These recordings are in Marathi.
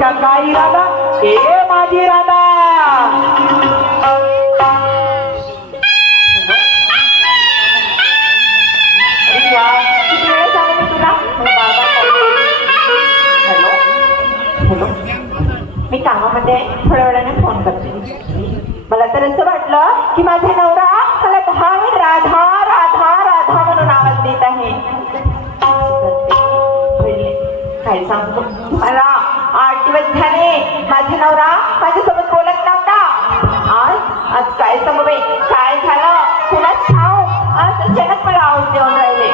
त्या काही राधा ए माझी राधा. मी कामामध्ये थोड्या वेळाने फोन करते. मला तर असं वाटलं की माझा नवरा मला 10 वेळ राधा राधा राधा म्हणून आवाज देत आहे. काय सांगतो मला 8 दिवस झाले माझा नवरा माझ्यासोबत बोलत नव्हता. आज काय सांगू बाई काय झालं तुला ठाऊ. आज अचानक मला आवाज देऊन राहिले.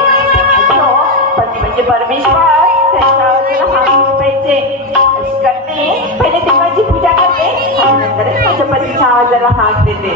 पती म्हणजे परमेश्वर त्यांच्या आवाजाला हाक पाहिजे करते. पहिले देवाची पूजा करते नंतरच माझ्या पतीच्या आवाजाला हाक देते.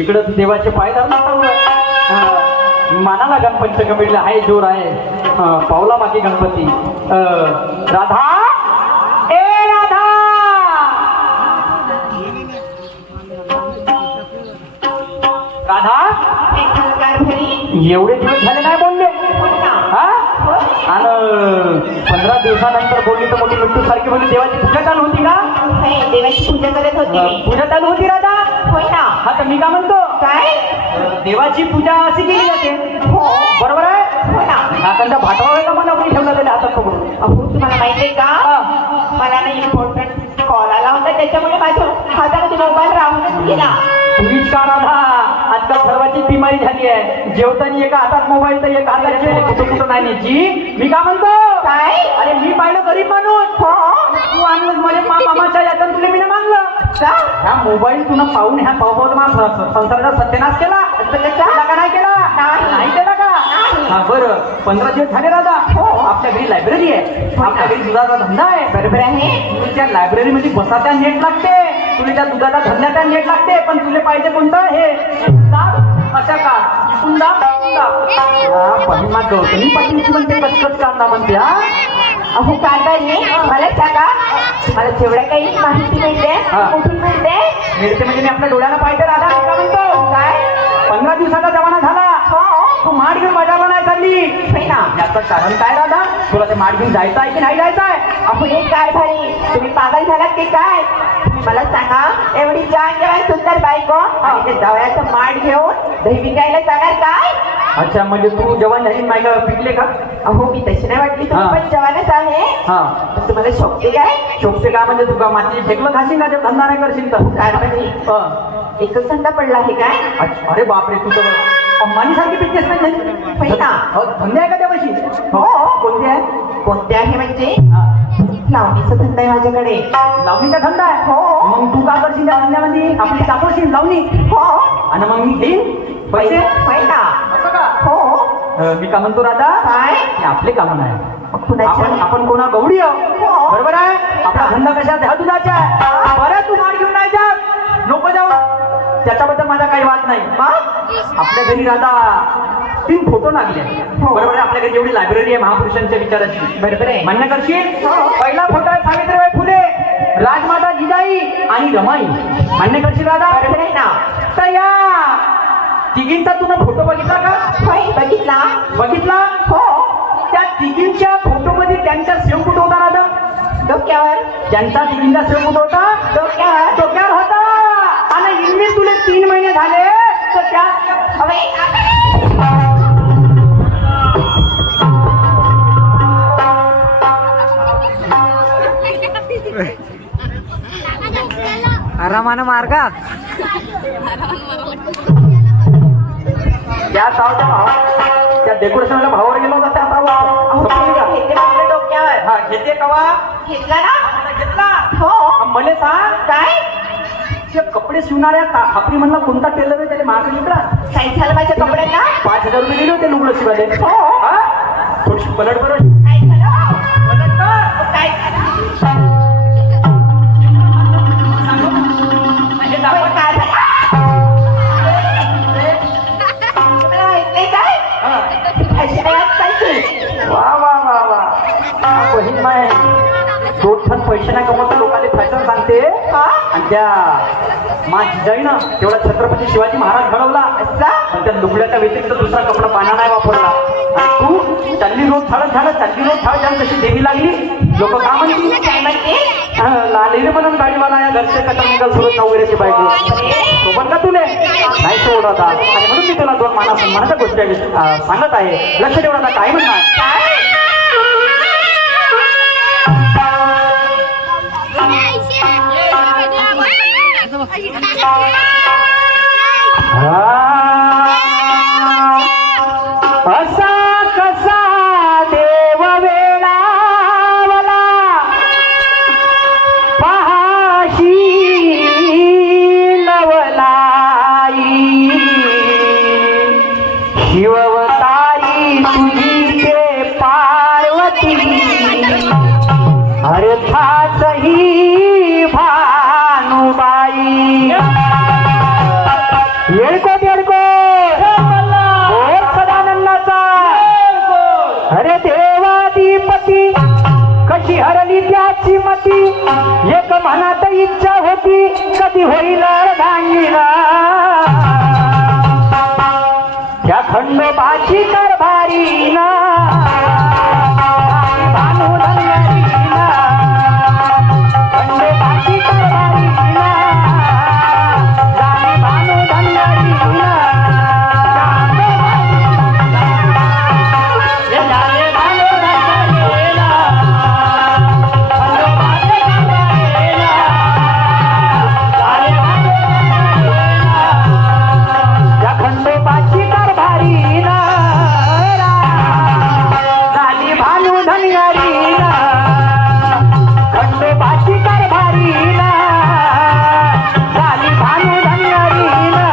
इकडं देवाचे पाय धरणार मानाला गणपंचमीला आहे जोर आहे. पावला बाकी गणपती. राधा ए राधा राधा एवढे दिवस झाले नाही बोलले हा. आणि 15 दिवसानंतर बोलली तर मोठी मिट्टू सारखी बोलली. देवाची पूजा चालू होती का? देवाची पूजा करत होती. पूजा चालू होती राधा. होय ना. हा तर मी काय म्हणतो काय देवाची पूजा अशी केली जाते. हो बरोबर आहे. हो ना. हातांचा भाटवाळायला मला कोणी ठेवला त्याला हातात पकडून. अहो तुम्हाला माहिती आहे का मला ना इम्पॉर्टंट कॉल आला होता त्याच्यामुळे माझ्या हातामध्ये मोबाईल राहूनच गेला. तुम्हीच का राधा आजकाल सर्वांची बिमारी झाली आहे. जेवताना एका हातात मोबाईल तर एका हातात कुठं कुठं नाही न्यायची. मी काय म्हणतो काय अरे मी पाहिलं गरीब माणूस. हो तू आणलं मला मामाच्या यातून तुला मी मागलं का ह्या मोबाईल तुला पाहून ह्या पाहून संसाराचा सत्यानाश केला का नाही केला. नाही केला का? हा बरं 15 दिवस झाले राधा. हो आपल्या घरी लायब्ररी आहे. आपल्या घरी दुधाचा धंदा आहे. बरोबर आहे. तुला त्या लायब्ररी मध्ये बसायला नेट लागते. तुला त्या दुधाचा धंद्याचा नेट लागते. पण तुला पाहिजे कोणतं हे अशा का महिमा गौतमी पाटीलची म्हणते कचकच कांदा म्हणते. अहो कारभारी मला सांगा मला जेवढ्या काही माहिती मिळते कुठून मिळते म्हणजे मी आपल्या डोळ्याला पाहिजे राधा. का म्हणतो काय 15 दिवसाचा जमाना झाला. तू माठ घेऊन बाजारला नाही चालली ना. याचं कारण काय राधा? तुला ते माठ घेऊन जायचं आहे की नाही जायचं आहे? अहो हे कारभारी तुम्ही पागल झालात की काय? मला सांगा एवढी जवान सुंदर बायको आणि ते जावयाचं माठ घेऊन दही विकायला जाणार काय? अच्छा म्हणजे तू जवान झाली मायला पिकले का? अहो मी तशी नाही वाटली. तुम्ही पण जवानच आहे. तुम्हाला शोभते काय? शोभते का म्हणजे तुका माती फेकलं खाशील ना ते धंदा नाही करशील तर कारभारी एकच धंदा पडला आहे काय? अरे बापरे तू तर अंबानी सारखी पिकतेस नाही ना. धंदे आहे का त्यापाशी? हो कोणते आहे? कोणते आहे म्हणजे लावणीचा धंदा आहे माझ्याकडे. लावणीचा धंदा आहे? हो. मग तू का करशील त्या धंद्यामध्ये? आपली सापडशील लावणी. हो आणि मग मी घेईन पैसे. असं का? हो मी का म्हणतो राधा काय आपले काम नाही. आपण कोणा गवडी आहोत. हो. बरोबर आहे. आपला धंदा कशा ह्या दुधाचा आहे. बरं तू माठ घेऊन नाही जा. नको जाऊ, त्याच्याबद्दल माझा काही वाद नाही. मग आपल्या घरी राधा 3 फोटो लागले. बरोबर आहे, आपल्या घरी एवढी लायब्ररी आहे महापुरुषांच्या विचाराची. बरोबर आहे, मान्य करशील? पहिला फोटो आहे सावित्रीबाई फुले, राजमाता जिजाई आणि रमाई. मान्य करशील राधा? बरोबर आहे ना. तर या तिघींचा तुला फोटो बघितला का? होय, बघितला. बघितला? हो. त्या तिघींच्या फोटोमध्ये त्यांचा सेव कुठं होता राधा? डोक्यावर. त्यांचा तिघींचा सेव कुठं होता? डोक्यावर. डोक्यावर होता. आणि इनमी तुले 3 महिने झाले तर त्या आरामानं मार्गा त्या सावच्या भाव त्या डेकोरेशनला भावावर गेलो होता त्या सावा. घेतले म्हटलं डोक्यावर. हा घेते कवा? घेतला ना. घेतला. हो. मला सांग, काय ते कपडे शिवणाऱ्या खापरी म्हणला कोणता टेलर आहे त्याने मागे निघला? काय झालं माझ्या कपड्यांना? 5,000 रुपये दिले होते लुगडं शिवायला. हो. हा? थोडीशी पलट बरं. काय झालं? पलट कर. काय झालं? हे दाखव. काय झालं? तुम्हाला माहित नाही काय? हा. अशी नाही आज पाहिजे. वा वा वा वा. हा, बहीण माय 2 ठन पैसे नाही कमवता लोकांनी फॅशन सांगते. हा? आणि त्या मा जिजाईनं तेवढा छत्रपती शिवाजी महाराज घडवला. पण त्या लुगड्याच्या व्यतिरिक्त दुसरा कपडा पाना नाही वापरला. आणि तू चालली रोज झाडत चालली रोज झाड जाम कशी देवी लागली. लोक का म्हणतील? काय म्हणते? लालेले म्हणून गाडीवाला या घरचे कटर निघाल सुरत वगैरेची बायको सोबत का तुले नाही सोडत आता. आणि म्हणून मी तुला 2 माना सन्मानाच्या गोष्टी सांगत आहे. लक्ष ठेवणार आता काय म्हणणार? असा कसा देव वेळावला पहाशी नवलाई शिववतारी तुझी ते पार्वती अर्थात ही भानुबाई. येडकोट घोर सदानंदाचा अरे देवाधिपती कशी हरली त्याची मती. एक मनात इच्छा होती कधी होईल धांगीला त्या खंडोबाची कारभारी ना भानू धनगरी ना खंडोबाची कारभारी ना राणी भानू धनगरी ना. खंडोबाची कारभारी ना राणी भानू धनगरी ना खंडोबाची कारभारी ना राणी भानू धनगरी ना.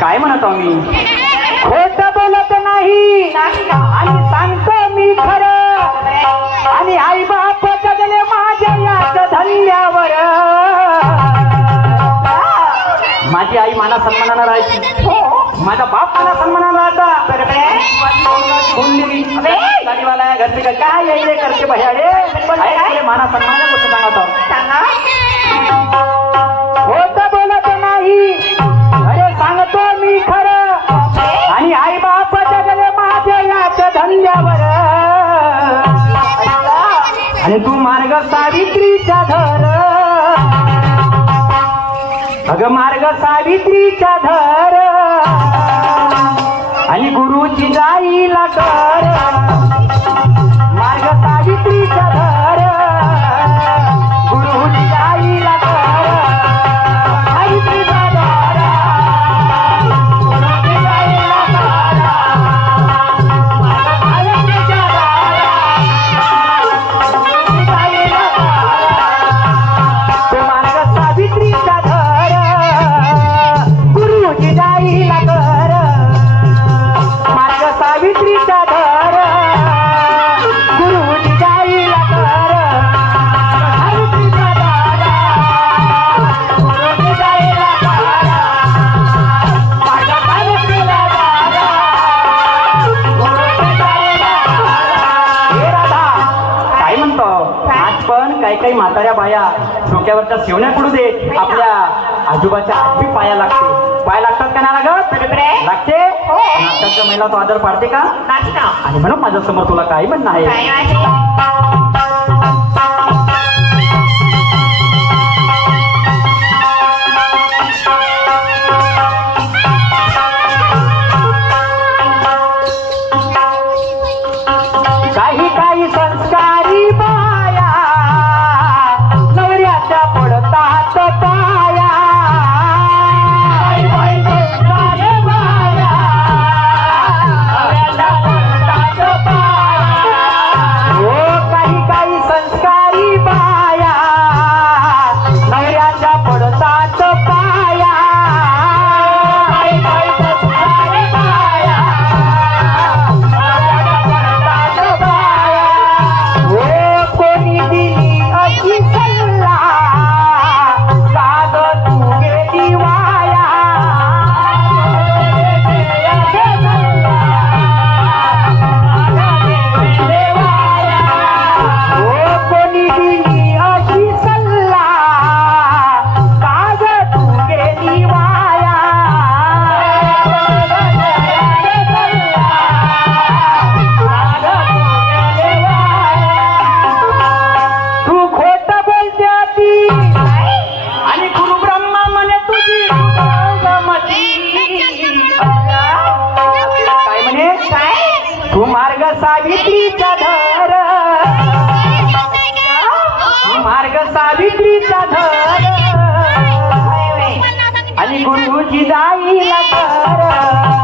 काय म्हणत आहो मी? खोट बोलत नाही आणि सांगतो मी खरं. आणि आई बाप जगले माझ्या याच धन्यावर. माझी आई मला सन्मानानं राहायची. माझा बाप मला सन्मानानं राहायचा. बरोबर गाडीवाला आहे घरचे काय यायले करते भयाडे माना सन्मानाच्या गोष्टी सांगत आहोत. खोट बोलत नाही अरे सांगतो मी खरं. आणि आई बाप जगले माझ्या याच धंद्यावर. आणि तू मार्ग सावित्रीच्या धर अग मार्ग सावित्रीच्या धर आणि गुरुची जाईला कर. मार्ग सावित्रीच्या धर गुरुची जाईला कर. सावित्रीचा धर गुरुची जाईला कर. म्हाताऱ्या बाया डोक्यावरच्या शिवण्या पडू दे, आपल्या आजोबाच्या आजी पाया लागते. पाय लागतात का नाही लागत? बरोबर आहे. लागते. आताच्या महिला तो आदर पाडते का? नाही ना. आणि म्हणून माझ्या समोर तुला काही म्हणणं आहे? काय आहे? काही काही संस्कारी बाया नवऱ्याच्या पडतात पाया. काही संस्कारी बाया नवऱ्याच्या पडतात पाया. हो, काही संस्कारी बाया नवऱ्याच्या पडतात पाया. काही संस्कारी बाया कोणी दिली अशी सल्ला काग तू गेली वाया. कोणी दिली अशी सल्ला काग तू गेली वाया. तू खोट बोलते ती आणि गुरु ब्रह्मा म्हणे तुझी गमती. काय म्हणे? काय? तू मार्ग सावित्रीचा धर, तू मार्ग सावित्रीचा धर आणि गुरुजी जाईल कर.